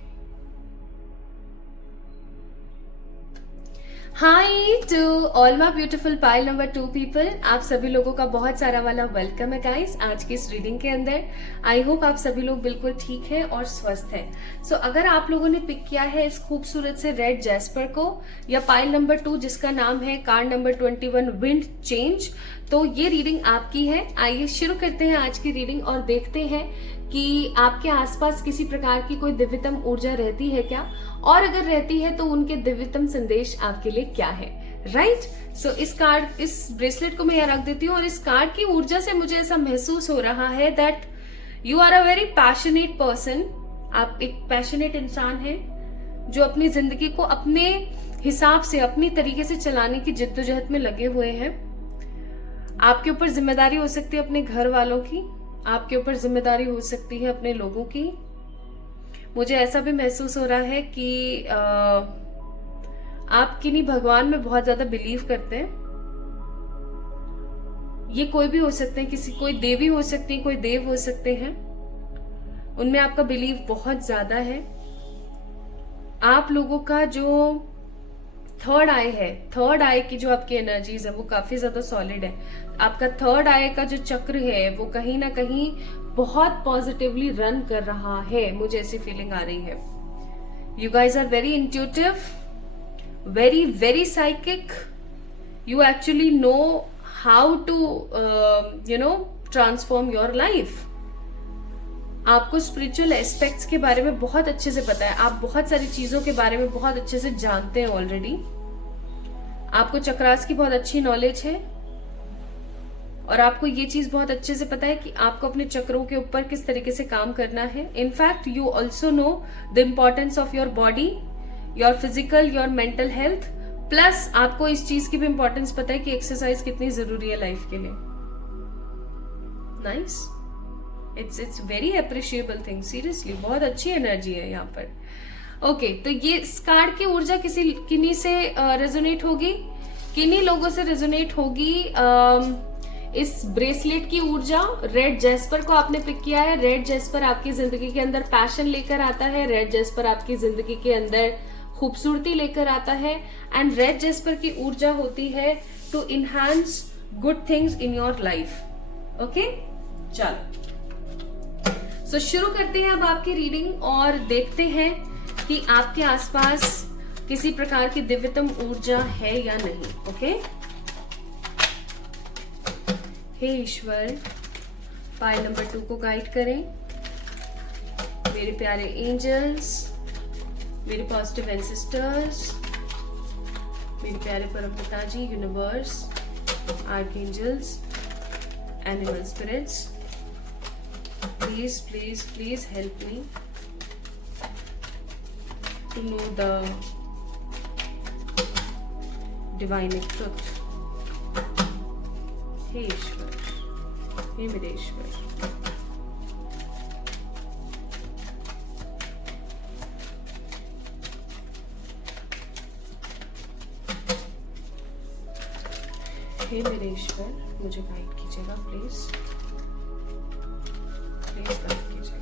Hi to all my beautiful pile number 2 people, आप सभी लोगों का बहुत सारा वाला वेलकम है गाइस आज की इस रीडिंग के अंदर। आई होप आप सभी लोग बिल्कुल ठीक है और स्वस्थ है। सो अगर आप लोगों ने पिक किया है इस खूबसूरत से रेड जैस्पर को या पाइल नंबर 2 जिसका नाम है कार्ड नंबर 21 विंड चेंज, तो ये रीडिंग आपकी है। आइए शुरू करते हैं आज की रीडिंग और देखते हैं कि आपके आसपास किसी प्रकार की कोई दिव्यतम ऊर्जा रहती है क्या, और अगर रहती है तो उनके दिव्यतम संदेश आपके लिए क्या है, राइट। सो इस ब्रेसलेट को मैं यहाँ रख देती हूँ, और इस कार्ड की ऊर्जा से मुझे ऐसा महसूस हो रहा है that you are a very passionate person. आप एक पैशनेट इंसान हैं जो अपनी जिंदगी को अपने हिसाब से, अपनी तरीके से चलाने की जिद्दोजहद में लगे हुए हैं। आपके ऊपर जिम्मेदारी हो सकती है अपने घर वालों की, आपके ऊपर जिम्मेदारी हो सकती है अपने लोगों की। मुझे ऐसा भी महसूस हो रहा है कि आप किन्हीं भगवान में बहुत ज्यादा बिलीव करते हैं। ये कोई भी हो सकते हैं, कोई देवी हो सकती है, कोई देव हो सकते हैं, उनमें आपका बिलीव बहुत ज्यादा है। आप लोगों का जो 3rd आई है, 3rd आई की जो आपकी एनर्जीज है वो काफी ज्यादा सॉलिड है। आपका 3rd आई का जो चक्र है वो कहीं ना कहीं बहुत पॉजिटिवली रन कर रहा है, मुझे ऐसी फीलिंग आ रही है। You guys are very intuitive, very very psychic, you actually know how to transform your life. आपको स्पिरिचुअल एस्पेक्ट्स के बारे में बहुत अच्छे से पता है, आप बहुत सारी चीजों के बारे में बहुत अच्छे से जानते हैं ऑलरेडी। आपको चक्रास की बहुत अच्छी नॉलेज है और आपको ये चीज बहुत अच्छे से पता है कि आपको अपने चक्रों के ऊपर किस तरीके से काम करना है. In fact you also know the importance of your body, your physical, your mental health. Plus आपको इस चीज की भी इंपॉर्टेंस पता है कि एक्सरसाइज कितनी जरूरी है लाइफ के लिए. Nice. It's very appreciable thing. Seriously बहुत अच्छी एनर्जी है यहाँ पर. ओके, तो ये इस कार्ड की ऊर्जा किन्हीं से रेजोनेट होगी, किन्हीं लोगों से रेजोनेट होगी. इस ब्रेसलेट की ऊर्जा, रेड जेस्पर को आपने पिक किया है. रेड जेस्पर आपकी जिंदगी के अंदर पैशन लेकर आता है. रेड जेस्पर आपकी जिंदगी के अंदर खूबसूरती लेकर आता है. एंड रेड जेस्पर की ऊर्जा होती है to enhance good things in your life. Okay, चलो सो शुरू करते हैं अब आपकी रीडिंग और देखते हैं कि आपके आसपास किसी प्रकार की दिव्यतम ऊर्जा है या नहीं. ओके, हे ईश्वर, पाइल नंबर 2 को गाइड करें. मेरे प्यारे एंजल्स, मेरे पॉजिटिव एंसेस्टर्स, मेरे प्यारे परम पिताजी, universe, archangels, animal spirits, please please please help me to know the divine truth. हे ईश्वर, हे मेरे ईश्वर, हे मेरे ईश्वर, मुझे गाइड कीजिएगा प्लीज, प्लीज गाइड कीजिएगा.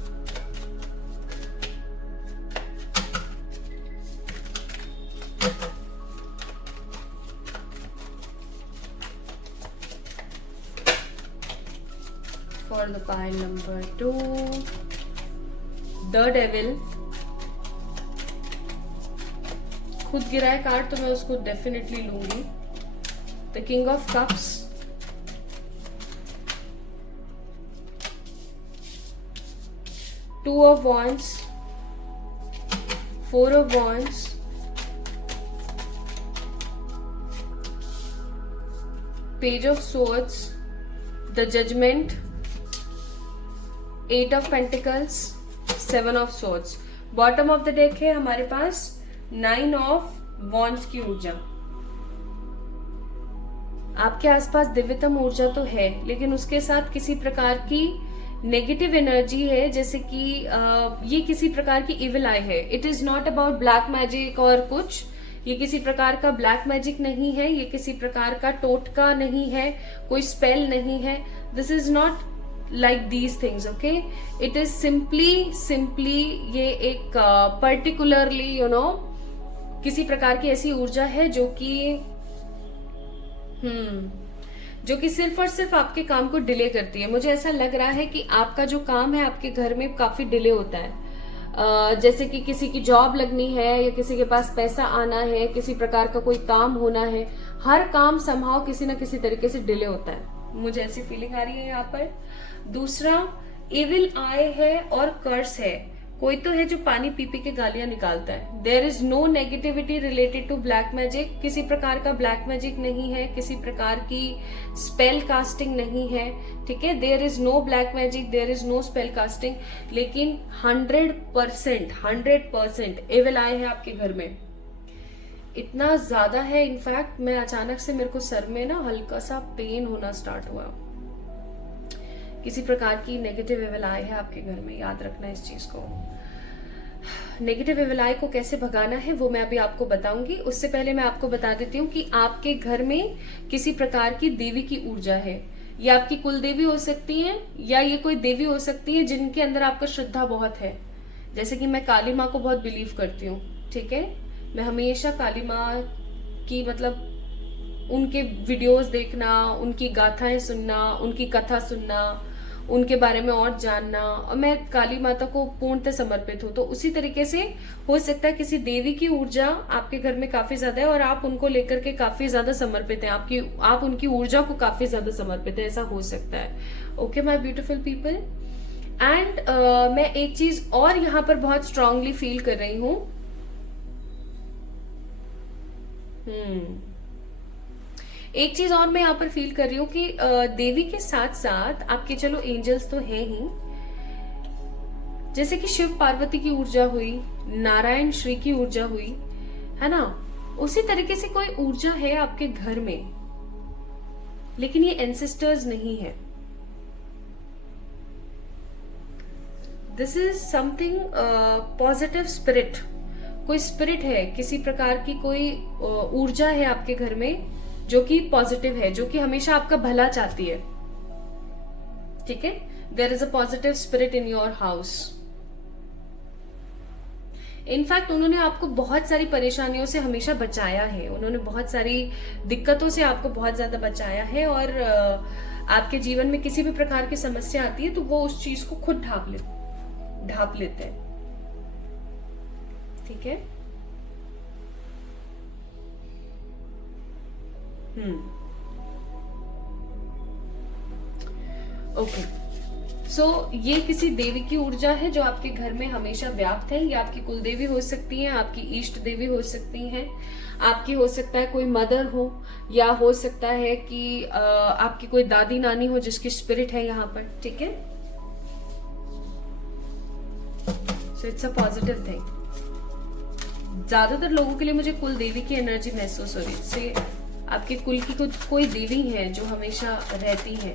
For the pile number 2, the devil. खुद गिरा है कार्ड तो मैं उसको डेफिनेटली लूंगी. The King of Cups, Two of Wands, Four of Wands, Page of Swords, the Judgment, Eight of Pentacles, Seven of Swords. Bottom of the deck है हमारे पास Nine of Wands की ऊर्जा. आपके आसपास दिव्यतम ऊर्जा तो है, लेकिन उसके साथ किसी प्रकार की नेगेटिव एनर्जी है, जैसे कि ये किसी प्रकार की इविल आई है. It is not about black magic और कुछ. ये किसी प्रकार का ब्लैक मैजिक नहीं है, ये किसी प्रकार का टोटका नहीं है, कोई स्पेल नहीं है. This is not like these things. okay, it is simply ये एक particularly किसी प्रकार की ऐसी ऊर्जा है जो कि सिर्फ और सिर्फ आपके काम को डिले करती है. मुझे ऐसा लग रहा है कि आपका जो काम है आपके घर में काफी डिले होता है. जैसे कि किसी की जॉब लगनी है या किसी के पास पैसा आना है, किसी प्रकार का कोई काम होना है, हर काम समहाउ किसी ना किसी तरीके से डिले होता है. मुझे ऐसी फीलिंग आ रही है यहाँ पर. दूसरा, इविल आय है और कर्स है. कोई तो है जो पानी पी पी के गालियां निकालता है. There is no negativity related to black magic. किसी प्रकार का ब्लैक मैजिक नहीं है, किसी प्रकार की स्पेल कास्टिंग नहीं है. ठीक है, there is no black magic, there is no spell casting. लेकिन 100% इविल आय है आपके घर में. इतना ज्यादा है, इनफैक्ट मैं अचानक से मेरे को सर में ना हल्का सा पेन होना स्टार्ट हुआ. किसी प्रकार की नेगेटिव इविल आई है आपके घर में. याद रखना इस चीज को. नेगेटिव इविल आई को कैसे भगाना है वो मैं अभी आपको बताऊंगी. उससे पहले मैं आपको बता देती हूँ कि आपके घर में किसी प्रकार की देवी की ऊर्जा है. ये आपकी कुल देवी हो सकती है या ये कोई देवी हो सकती है जिनके अंदर आपका श्रद्धा बहुत है. जैसे कि मैं काली माँ को बहुत बिलीव करती हूँ. ठीक है, मैं हमेशा काली माँ की उनके वीडियोस देखना, उनकी गाथाएं सुनना, उनकी कथा सुनना, उनके बारे में और जानना, और मैं काली माता को पूर्णतः समर्पित हूँ. तो उसी तरीके से हो सकता है किसी देवी की ऊर्जा आपके घर में काफी ज्यादा है और आप उनको लेकर के काफी ज्यादा समर्पित हैं. आप उनकी ऊर्जा को काफी ज्यादा समर्पित है. ऐसा हो सकता है. Okay my beautiful people. And मैं एक चीज और यहाँ पर बहुत स्ट्रांगली फील कर रही हूँ. एक चीज और मैं यहाँ पर फील कर रही हूँ कि देवी के साथ साथ आपके चलो एंजल्स तो हैं ही, जैसे कि शिव पार्वती की ऊर्जा हुई, नारायण श्री की ऊर्जा हुई, है ना, उसी तरीके से कोई ऊर्जा है आपके घर में, लेकिन ये एंसेस्टर्स नहीं है। This is something positive spirit, कोई स्पिरिट है, किसी प्रकार की कोई ऊर्जा है आपके घर में जो कि पॉजिटिव है, जो कि हमेशा आपका भला चाहती है। ठीक है, there is a positive spirit in your house. In fact उन्होंने आपको बहुत सारी परेशानियों से हमेशा बचाया है, उन्होंने बहुत सारी दिक्कतों से आपको बहुत ज्यादा बचाया है, और आपके जीवन में किसी भी प्रकार की समस्या आती है तो वो उस चीज को खुद ढांप लेते हैं। ठीक है, ओके। सो ये किसी देवी की ऊर्जा है जो आपके घर में हमेशा व्याप्त है। ये आपकी कुल देवी हो सकती है, आपकी इष्ट देवी हो सकती हैं, आपकी हो सकता है कोई मदर हो, या हो सकता है कि आपकी कोई दादी नानी हो जिसकी स्पिरिट है यहाँ पर। ठीक है, so it's a positive thing. ज्यादातर लोगों के लिए मुझे कुल देवी की एनर्जी महसूस हो रही है, से आपके कुल की कोई देवी है जो हमेशा रहती है,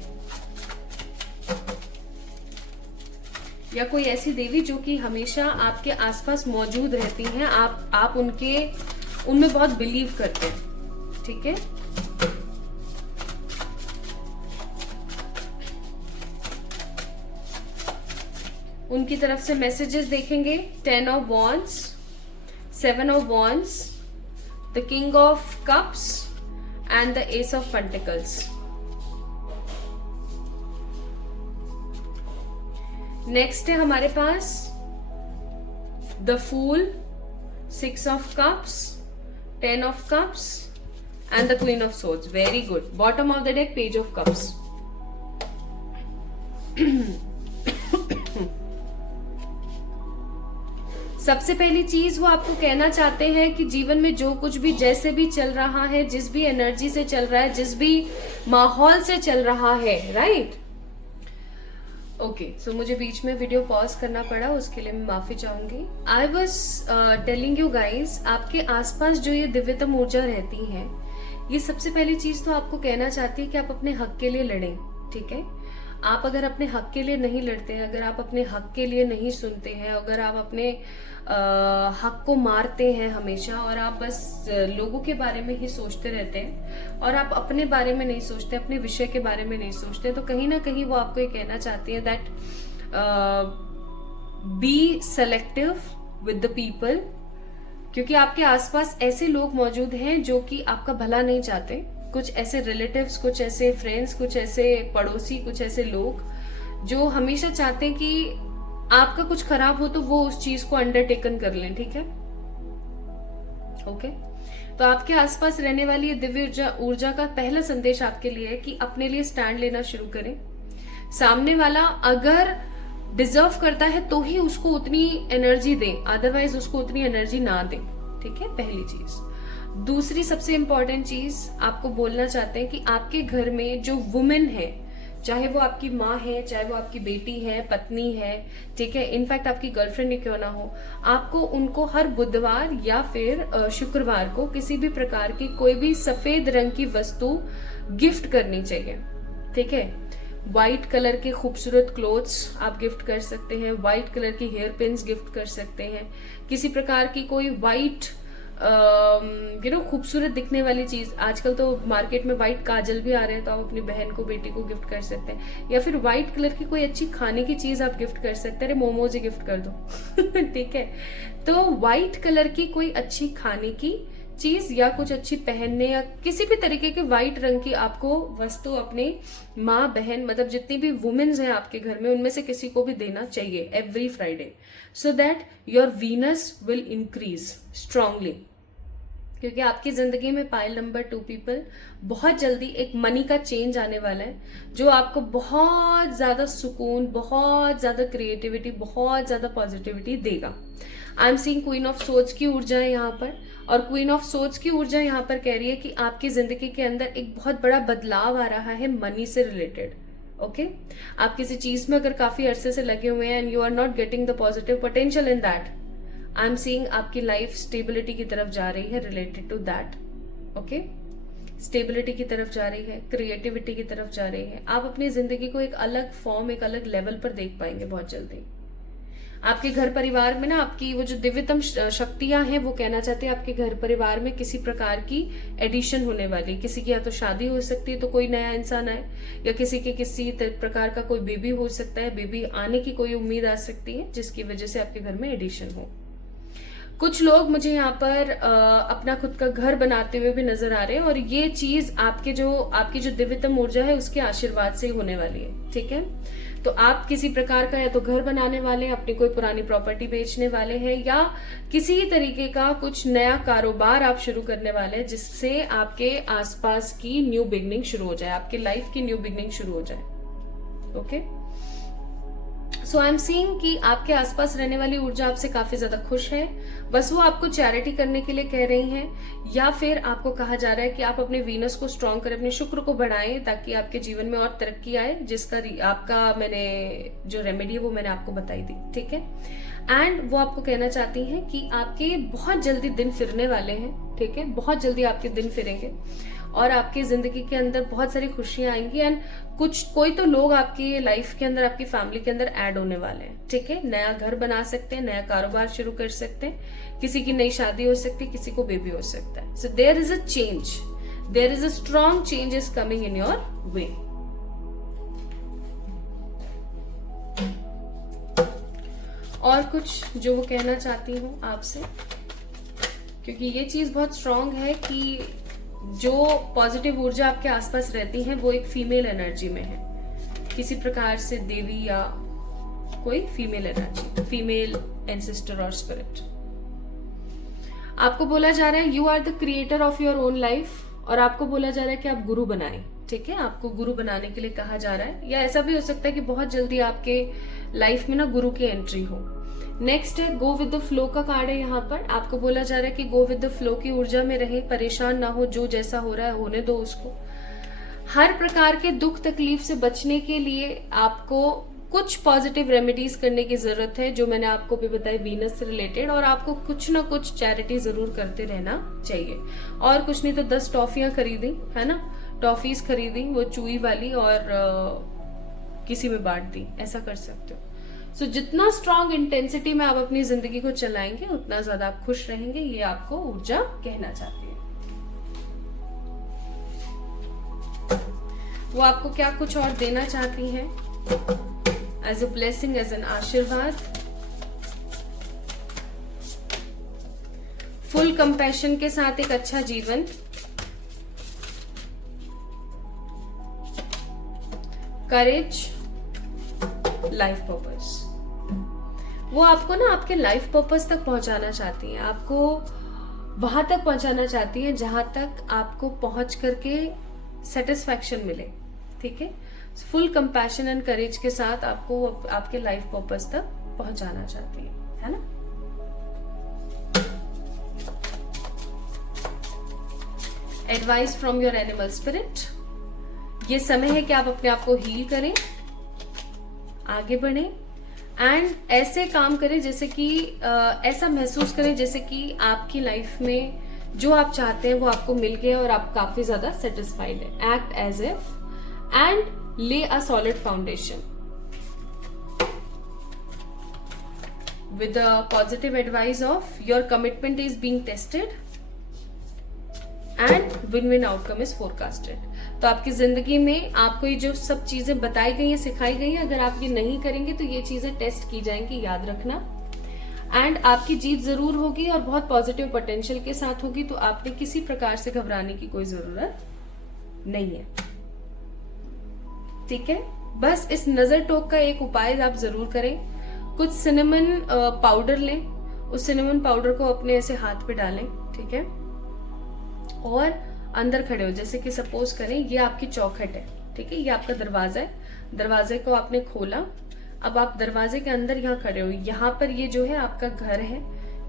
या कोई ऐसी देवी जो कि हमेशा आपके आसपास मौजूद रहती हैं, आप उनमें बहुत बिलीव करते हैं। ठीक है, उनकी तरफ से मैसेजेस देखेंगे। 10 of wands, 7 of wands, the king of cups and the ace of pentacles. Next है हमारे पास the fool, 6 of cups, 10 of cups and the queen of swords. Very good. Bottom of the deck page of cups. सबसे पहली चीज वो आपको कहना चाहते हैं कि जीवन में जो कुछ भी जैसे भी चल रहा है, जिस भी एनर्जी से चल रहा है, जिस भी माहौल से चल रहा है, राइट, ओके। सो मुझे बीच में वीडियो पॉज करना पड़ा, उसके लिए मैं माफी चाहूंगी। I was telling you guys, आपके आसपास जो ये दिव्यतम ऊर्जा रहती है, ये सबसे पहली चीज तो आपको कहना चाहती है कि आप अपने हक के लिए लड़ें। ठीक है, आप अगर अपने हक के लिए नहीं लड़ते हैं, अगर आप अपने हक के लिए नहीं सुनते हैं, अगर आप अपने हक को मारते हैं हमेशा, और आप बस लोगों के बारे में ही सोचते रहते हैं और आप अपने बारे में नहीं सोचते, अपने विषय के बारे में नहीं सोचते, तो कहीं ना कहीं वो आपको ये कहना चाहती है that be selective with the people, क्योंकि आपके आसपास ऐसे लोग मौजूद हैं जो कि आपका भला नहीं चाहते। कुछ ऐसे रिलेटिव्स, कुछ ऐसे फ्रेंड्स, कुछ ऐसे पड़ोसी, कुछ ऐसे लोग जो हमेशा चाहते हैं कि आपका कुछ खराब हो तो वो उस चीज को अंडरटेकन कर लें। ठीक है, ओके। तो आपके आसपास रहने वाली ये दिव्य ऊर्जा का पहला संदेश आपके लिए है कि अपने लिए स्टैंड लेना शुरू करें। सामने वाला अगर डिजर्व करता है तो ही उसको उतनी एनर्जी दें, अदरवाइज उसको उतनी एनर्जी ना दें। ठीक है, पहली चीज। दूसरी सबसे इंपॉर्टेंट चीज आपको बोलना चाहते हैं कि आपके घर में जो वुमेन है, चाहे वो आपकी माँ है, चाहे वो आपकी बेटी है, पत्नी है, ठीक है, इनफैक्ट आपकी गर्लफ्रेंड ही क्यों ना हो, आपको उनको हर बुधवार या फिर शुक्रवार को किसी भी प्रकार की कोई भी सफेद रंग की वस्तु गिफ्ट करनी चाहिए। ठीक है, व्हाइट कलर के खूबसूरत क्लोथ्स आप गिफ्ट कर सकते हैं, व्हाइट कलर की हेयर पिन्स गिफ्ट कर सकते हैं, किसी प्रकार की कोई व्हाइट खूबसूरत दिखने वाली चीज। आजकल तो मार्केट में व्हाइट काजल भी आ रहे हैं, तो आप अपनी बहन को, बेटी को गिफ्ट कर सकते हैं, या फिर व्हाइट कलर की कोई अच्छी खाने की चीज आप गिफ्ट कर सकते हैं। अरे मोमोज ही गिफ्ट कर दो। ठीक है, तो व्हाइट कलर की कोई अच्छी खाने की चीज या कुछ अच्छी पहनने या किसी भी तरीके के व्हाइट रंग की आपको वस्तु अपने माँ, बहन, मतलब जितनी भी वुमेन्स हैं आपके घर में, उनमें से किसी को भी देना चाहिए every Friday, so that your Venus will increase strongly. क्योंकि आपकी जिंदगी में पाइल नंबर 2 पीपल बहुत जल्दी एक मनी का चेंज आने वाला है, जो आपको बहुत ज्यादा सुकून, बहुत ज्यादा क्रिएटिविटी, बहुत ज्यादा पॉजिटिविटी देगा। आई am seeing queen of swords की ऊर्जा है यहाँ पर, और क्वीन ऑफ सोर्ड्स की ऊर्जा यहाँ पर कह रही है कि आपकी जिंदगी के अंदर एक बहुत बड़ा बदलाव आ रहा है मनी से रिलेटेड। ओके, आप किसी चीज में अगर काफी अरसे से लगे हुए हैं and you are not getting the positive potential in that, I am seeing आपकी लाइफ स्टेबिलिटी की तरफ जा रही है related to that. Okay, stability की तरफ जा रही है, क्रिएटिविटी की तरफ जा रही है। आप अपनी जिंदगी को एक अलग फॉर्म, एक अलग लेवल पर देख पाएंगे बहुत जल्दी। आपके घर परिवार में ना आपकी वो जो दिव्यतम शक्तियां हैं वो कहना चाहते हैं आपके घर परिवार में किसी प्रकार की एडिशन होने वाली। किसी की या तो शादी हो सकती है तो कोई नया इंसान आए, या किसी के किसी प्रकार का कोई बेबी हो सकता है, बेबी आने की कोई उम्मीद आ सकती है जिसकी वजह से आपके घर में एडिशन हो। कुछ लोग मुझे यहाँ पर अपना खुद का घर बनाते हुए भी नजर आ रहे हैं, और ये चीज आपकी जो दिव्यतम ऊर्जा है उसके आशीर्वाद से ही होने वाली है। ठीक है, तो आप किसी प्रकार का या तो घर बनाने वाले हैं, अपनी कोई पुरानी प्रॉपर्टी बेचने वाले हैं, या किसी तरीके का कुछ नया कारोबार आप शुरू करने वाले हैं जिससे आपके आसपास की न्यू बिगनिंग शुरू हो जाए, आपकी लाइफ की न्यू बिगनिंग शुरू हो जाए। Okay, so I am seeing कि आपके आसपास रहने वाली ऊर्जा आपसे काफी ज्यादा खुश है। बस वो आपको चैरिटी करने के लिए कह रही हैं, या फिर आपको कहा जा रहा है कि आप अपने वीनस को स्ट्रॉन्ग करें, अपने शुक्र को बढ़ाएं ताकि आपके जीवन में और तरक्की आए, जिसका आपका मैंने जो रेमेडी है वो मैंने आपको बताई थी। ठीक है, एंड वो आपको कहना चाहती हैं कि आपके बहुत जल्दी दिन फिरने वाले हैं। ठीक है, बहुत जल्दी आपके दिन फिरेंगे और आपकी जिंदगी के अंदर बहुत सारी खुशियां आएंगी, एंड कोई तो लोग आपकी लाइफ के अंदर, आपकी फैमिली के अंदर ऐड होने वाले हैं। ठीक है, नया घर बना सकते हैं, नया कारोबार शुरू कर सकते हैं, किसी की नई शादी हो सकती है, किसी को बेबी हो सकता है। So there is a change, there is a strong change is coming in your way. और कुछ जो वो कहना चाहती हूँ आपसे, क्योंकि ये चीज बहुत स्ट्रॉन्ग है कि जो पॉजिटिव ऊर्जा आपके आसपास रहती है वो एक फीमेल एनर्जी में है, किसी प्रकार से देवी या कोई फीमेल एनर्जी, फीमेल एंसेस्टर और स्पिरिट। आपको बोला जा रहा है you are the creator of your own life, और आपको बोला जा रहा है कि आप गुरु बनाएं। ठीक है, आपको गुरु बनाने के लिए कहा जा रहा है, या ऐसा भी हो सकता है कि बहुत जल्दी आपके लाइफ में ना गुरु की एंट्री हो। नेक्स्ट है गो विद द फ्लो का कार्ड है। यहाँ पर आपको बोला जा रहा है कि गो विद द फ्लो की ऊर्जा में रहे, परेशान ना हो, जो जैसा हो रहा है होने दो उसको। हर प्रकार के दुख तकलीफ से बचने के लिए आपको कुछ पॉजिटिव रेमेडीज करने की जरूरत है, जो मैंने आपको भी बताई वीनस से रिलेटेड, और आपको कुछ ना कुछ चैरिटी जरूर करते रहना चाहिए। और कुछ नहीं तो 10 टॉफियां खरीदी है ना, टॉफीज खरीदी वो चूई वाली, और किसी में बांट दी, ऐसा कर सकते हो। सो जितना स्ट्रॉन्ग इंटेंसिटी में आप अपनी जिंदगी को चलाएंगे उतना ज्यादा आप खुश रहेंगे, ये आपको ऊर्जा कहना चाहती है। वो आपको क्या कुछ और देना चाहती हैं as a blessing, as an आशीर्वाद। फुल कंपैशन के साथ एक अच्छा जीवन, करेज, लाइफ पर्पस। वो आपको ना आपके लाइफ पर्पस तक पहुंचाना चाहती हैं, आपको वहां तक पहुंचाना चाहती हैं जहां तक आपको पहुंच करके सेटिस्फैक्शन मिले। ठीक है, फुल कंपैशन एंड करेज के साथ आपको आपके लाइफ पर्पस तक पहुंचाना चाहती है ना। Advice from your animal spirit, ये समय है कि आप अपने आप को हील करें, आगे बढ़ें, एंड ऐसे काम करें जैसे कि ऐसा महसूस करें जैसे कि आपकी लाइफ में जो आप चाहते हैं वो आपको मिल गया और आप काफी ज्यादा सेटिस्फाइड है। एक्ट एज इफ एंड ले a solid foundation with the positive advice of your commitment is being tested and win-win outcome is forecasted। तो आपकी जिंदगी में आपको ये जो सब चीजें बताई गई हैं, सिखाई गई हैं, अगर आप ये नहीं करेंगे तो ये चीजें टेस्ट की जाएंगी, याद रखना। एंड आपकी जीत जरूर होगी और बहुत पॉजिटिव पोटेंशियल के साथ होगी, तो आपने किसी प्रकार से घबराने की कोई जरूरत नहीं है। ठीक है, बस इस नजर टोक का एक उपाय आप जरूर करें। कुछ सिनेमन पाउडर लें, उस सिनेमन पाउडर को अपने ऐसे हाथ पे डालें, ठीक है, और अंदर खड़े हो, जैसे कि सपोज करें ये आपकी चौखट है, ठीक है, ये आपका दरवाजा है, दरवाजे को आपने खोला, अब आप दरवाजे के अंदर यहाँ खड़े हो, यहाँ पर ये जो है आपका घर है,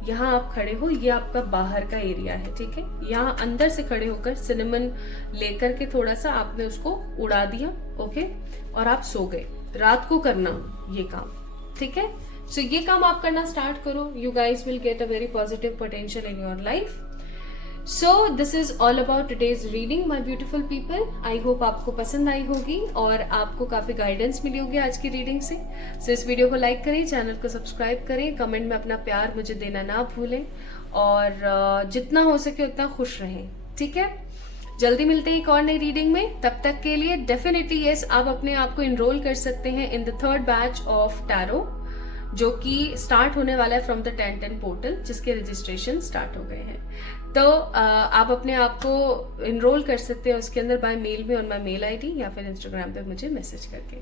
यहाँ आप खड़े हो, ये आपका बाहर का एरिया है, ठीक है। यहाँ अंदर से खड़े होकर सिनेमन लेकर के थोड़ा सा आपने उसको उड़ा दिया, ओके, और आप सो गए। रात को करना ये काम, ठीक है। सो ये काम आप करना स्टार्ट करो, you guys will get a very positive potential in your life. So this is all about today's reading my beautiful people. I hope आपको पसंद आई होगी और आपको काफी गाइडेंस मिली होगी आज की रीडिंग से। सो इस वीडियो को लाइक करें, चैनल को सब्सक्राइब करें, कमेंट में अपना प्यार मुझे देना ना भूलें और जितना हो सके उतना खुश रहें, ठीक है। जल्दी मिलते हैं एक और नई रीडिंग में। तब तक के लिए डेफिनेटली यस, आप अपने आप को इनरोल कर सकते हैं in the 3rd batch of tarot, जो कि स्टार्ट होने वाला है फ्रॉम द 1010 पोर्टल, जिसके रजिस्ट्रेशन स्टार्ट हो गए हैं। तो आप अपने आप को इनरोल कर सकते हैं उसके अंदर बाय मेल में ऑन माय मेल आईडी या फिर इंस्टाग्राम पे मुझे मैसेज करके।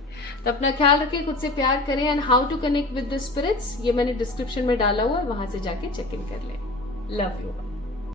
तो अपना ख्याल रखें, खुद से प्यार करें and how to connect with the spirits ये मैंने डिस्क्रिप्शन में डाला हुआ है, वहां से जाके चेक इन कर लें। Love you.